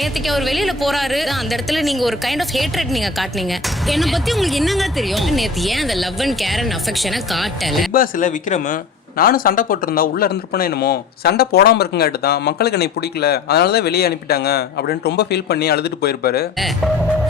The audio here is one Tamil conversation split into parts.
நேத்துக்கு அவர் வெளியில போறாரு அந்த இடத்துல நீங்க ஒரு கைண்ட் ஆஃப் ஹேட்ரட் நீங்க காட்டுனீங்க. என்ன பத்தி உங்களுக்கு என்னங்க தெரியும்? நேத்து ஏன் அந்த லவ் அண்ட் கேர் அண்ட் அஃபெக்ஷனை காட்டல? பிக் பாஸ்ல விக்ரம் நானும் சண்டை போட்டிருந்தா உள்ள இருந்திருப்பேனோ என்னமோ, சண்டை போடாம இருக்குங்காட்டு தான் மக்களுக்கு என்னை பிடிக்கல, அதனாலதான் வெளியே அனுப்பிட்டாங்க அப்படின்னு ரொம்ப ஃபீல் பண்ணி அழுதுட்டு போயிருப்பாரு.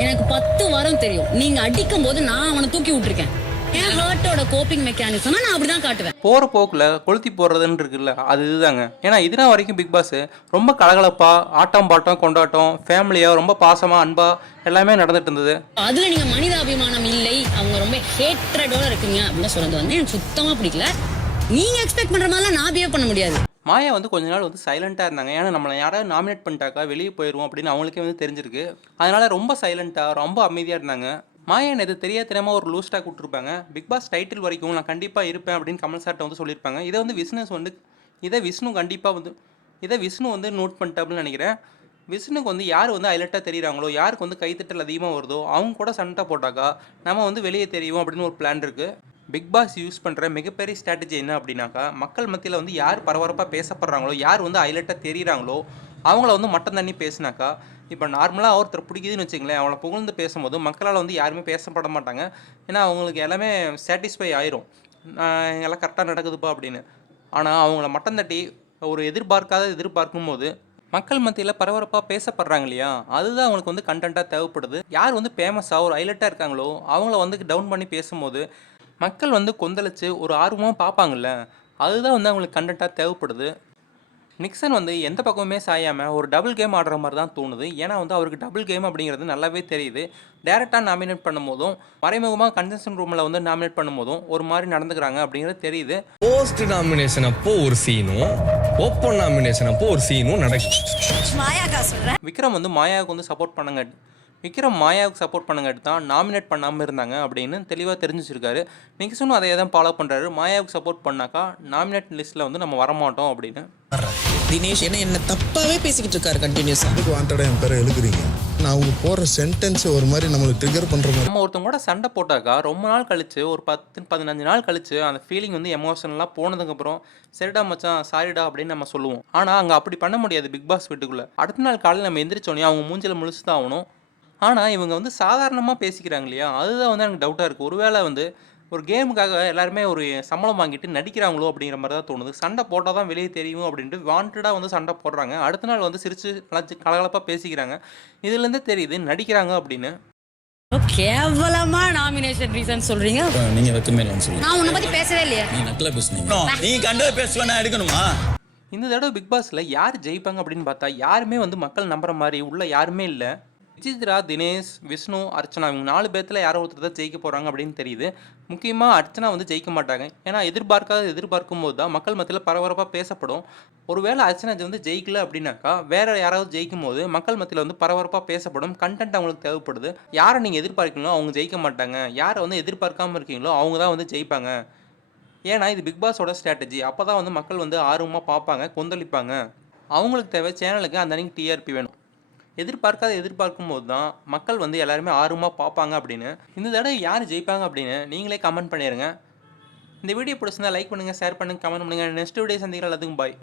எனக்கு 10 வாரம் தெரியும். நீங்க அடிக்கும் போது நான் அவனை தூக்கி விட்டுருக்கேன். என் ஹர்ட்டோட கோப்பிங் மெக்கானிசம் நான் அப்படிதான் காட்டுவேன். போற போக்குல கொளுத்தி போடுறதுன்னு இருக்குல்ல, அது இதுதாங்க. ஏன்னா இதுனா வரைக்கும் பிக் பாஸ் ரொம்ப கலகலப்பா ஆட்டம் பாட்டம் கொண்டாட்டம் ஃபேமிலியா ரொம்ப பாசமா அன்பா எல்லாமே நடந்துட்டு இருந்தது. அதுல நீங்க மனிதாபிமானம் இல்லை, அவங்க ரொம்ப ஹேட்ரடோட இருக்கீங்க அப்படின்னு சொல்றது வந்து எனக்கு சுத்தமா பிடிக்கல. நீங்க எக்ஸ்பெக்ட் பண்ற மாதிரிலாம் நான் பிஹேவ் பண்ண முடியாது. மாயா வந்து கொஞ்ச நாள் வந்து சைலண்டா இருந்தாங்க. ஏன்னா நம்மளை யாராவது நாமினேட் பண்ணிட்டாக்கா வெளியே போயிடுவோம் அப்படின்னு அவங்களுக்கே வந்து தெரிஞ்சிருக்கு. அதனால ரொம்ப சைலண்டா ரொம்ப அமைதியா இருந்தாங்க. மாயா இது தெரியாம ஒரு லூஸ் டாக் விட்டுருப்பாங்க. பிக் பாஸ் டைட்டில் வரைக்கும் நான் கண்டிப்பா இருப்பேன் அப்படின்னு கமல் சார்ட்ட வந்து சொல்லியிருப்பாங்க. இதை வந்து விஷ்ணு வந்து நோட் பண்ணிட்டாப்னு நினைக்கிறேன். விஷ்ணுக்கு வந்து யார் வந்து ஹைலைட்டாக தெரியுறாங்களோ, யாருக்கு வந்து கைத்தட்டல் அதிகமாக வருதோ அவங்க கூட சண்டை போட்டாக்கா நம்ம வந்து வெளியே தெரியும் அப்படின்னு ஒரு பிளான் இருக்குது. பிக் பாஸ் யூஸ் பண்ணுற மிகப்பெரிய ஸ்ட்ராட்டஜி என்ன அப்படின்னாக்கா, மக்கள் மத்தியில் வந்து யார் பரபரப்பாக பேசப்படுறாங்களோ, யார் வந்து ஹைலைட்டாக தெரியுறாங்களோ அவங்கள வந்து மட்டம் தண்ணி பேசினாக்கா, இப்போ நார்மலாக ஒருத்தர் பிடிக்குதுன்னு வச்சுங்களேன், அவங்கள புகழ்ந்து பேசும்போது மக்களால் வந்து யாருமே பேசப்பட மாட்டாங்க. ஏன்னா அவங்களுக்கு எல்லாமே சாட்டிஸ்ஃபை ஆயிரும், எல்லாம் கரெக்டாக நடக்குதுப்பா அப்படின்னு. ஆனால் அவங்கள மட்டம் தட்டி ஒரு எதிர்பார்க்கும் போது மக்கள் மத்தியில் பரபரப்பாக பேசப்படுறாங்க இல்லையா, அதுதான் அவங்களுக்கு வந்து கண்டென்ட்டாக தேவைப்படுது. யார் வந்து ஃபேமஸாக ஒரு ஹைலைட்டாக இருக்காங்களோ அவங்கள வந்து டவுன் பண்ணி பேசும்போது மக்கள் வந்து கொந்தளிச்சு ஒரு ஆர்வமாக பார்ப்பாங்கல்ல, அதுதான் வந்து அவங்களுக்கு கண்டென்ட்டாக தேவைப்படுது. நிக்சன் வந்து எந்த பக்கமுமே சாயாமல் ஒரு டபுள் கேம் ஆடுற மாதிரி தான் தோணுது. ஏன்னா வந்து அவருக்கு டபுள் கேம் அப்படிங்கிறது நல்லாவே தெரியுது. டேரெக்டாக நாமினேட் பண்ணும்போதும் மறைமுகமாக கன்செஷன் ரூமில் வந்து நாமினேட் பண்ணும்போதும் ஒரு மாதிரி நடந்துக்கிறாங்க அப்படிங்கிறது தெரியுது. போஸ்ட் நாமினேஷன் அப்போ ஒரு சீனும் ஓப்பன் நாமினேஷன் அப்போ ஒரு சீனும் நடக்குது. விக்ரம் வந்து மாயாவுக்கு வந்து சப்போர்ட் பண்ணுங்க, மாயாவுக்கு சப்போர்ட் பண்ணுங்காட்டி தான் நாமினேட் பண்ணாமல் இருந்தாங்க அப்படின்னு தெளிவாக தெரிஞ்சு வச்சிருக்காரு. நிக்சனும் அதை தான் ஃபாலோ பண்ணுறாரு. மாயாவுக்கு சப்போர்ட் பண்ணாக்கா நாமினேட் லிஸ்ட்டில் வந்து நம்ம வரமாட்டோம் அப்படின்னு. தினேஷ் என்ன தப்பாவே பேசிக்கிட்டு இருக்காரு கண்டினியூஸா. அதுக்கு வாண்டடா என் பேரை எழுதுறீங்க. நான் அவங்க போற சென்டென்ஸ் ஒரு மாதிரி நம்மளை ட்ரிகர் பண்ற மாதிரி. நம்ம ஒருத்தவங்க கூட சண்டை போட்டாக்கா ரொம்ப நாள் கழிச்சு, ஒரு 10-15 நாள் கழிச்சு அந்த ஃபீலிங் வந்து எமோஷனலாக போனதுக்கப்புறம் சரிடா மச்சான் சாரிடா அப்படின்னு நம்ம சொல்லுவோம். ஆனால் அங்கே அப்படி பண்ண முடியாது பிக் பாஸ் வீட்டுக்குள்ளே. அடுத்த நாள் காலையில் நம்ம எந்திரிச்சோன்னே அவங்க மூஞ்சில் முழிச்சு தான் ஆகணும். ஆனால் இவங்க வந்து சாதாரணமாக பேசிக்கிறாங்க இல்லையா, அதுதான் வந்து எனக்கு டவுட்டாக இருக்குது. ஒருவேளை வந்து ஒரு கேமுக்காக எல்லாருமே ஒரு சம்பளம் வாங்கிட்டு நடிக்கிறாங்களோ அப்படிங்கிற மாதிரி தான் தோணுது. சண்டை போட்டால் தான் வெளியே தெரியும் அப்படின்ட்டு வாண்டடாக வந்து சண்டை போடுறாங்க. அடுத்த நாள் வந்து சிரித்து கலகலப்பாக பேசிக்கிறாங்க. இதுலேருந்தே தெரியுது நடிக்கிறாங்க அப்படின்னு. கேவலமா நாமினேஷன் ரீசன் சொல்றீங்க. நீங்க வெக்கமே இல்லைன்னு சொல்லி நான் உன்னை பத்தி பேசவே இல்லையா? நீ நக்கலா பேசுனீங்க. நீ கண்டத பேசுவனா எடுக்கணுமா? இந்த தடவை பிக் பாஸில் யார் ஜெயிப்பாங்க அப்படின்னு பார்த்தா யாருமே வந்து மக்கள் நம்புற மாதிரி உள்ள யாருமே இல்லை. விசித்ரா, தினேஷ், விஷ்ணு, அர்ச்சனா இவங்க 4 பேர்த்தில் யாரோ ஒருத்தர் தான் ஜெயிக்க போகிறாங்க அப்படின்னு தெரியுது. முக்கியமாக அர்ச்சனா வந்து ஜெயிக்க மாட்டாங்க. ஏன்னா எதிர்பார்க்கும் போது தான் மக்கள் மத்தியில் பரபரப்பாக பேசப்படும். ஒருவேளை அர்ச்சனா வந்து ஜெயிக்கல அப்படின்னாக்கா வேற யாராவது ஜெயிக்கும் போது மக்கள் மத்தியில் வந்து பரபரப்பாக பேசப்படும். கண்டென்ட் அவங்களுக்கு தேவைப்படுது. யாரை நீங்கள் எதிர்பார்க்கீங்களோ அவங்க ஜெயிக்க மாட்டாங்க, யாரை வந்து எதிர்பார்க்காம இருக்கீங்களோ அவங்க தான் வந்து ஜெயிப்பாங்க. ஏன்னா இது பிக் பாஸோட ஸ்ட்ராட்டஜி. அப்போ தான் வந்து மக்கள் வந்து ஆர்வமாக பார்ப்பாங்க, கொந்தளிப்பாங்க. அவங்களுக்கு தேவை சேனலுக்கு அந்த அன்றைக்கி டிஆர்பி வேணும். எதிர்பார்க்கும் போது தான் மக்கள் வந்து எல்லாருமே ஆர்வமாக பார்ப்பாங்க அப்படின்னு. இந்த தடவை யார் ஜெயிப்பாங்க அப்படின்னு நீங்களே கமெண்ட் பண்ணிடுங்க. இந்த வீடியோ பிடிச்சிருந்தா லைக் பண்ணுங்கள், ஷேர் பண்ணுங்கள், கமெண்ட் பண்ணுங்கள். நெக்ஸ்ட் வீடியோ சந்திக்கலாம். எல்லாத்துக்கும் பாய்.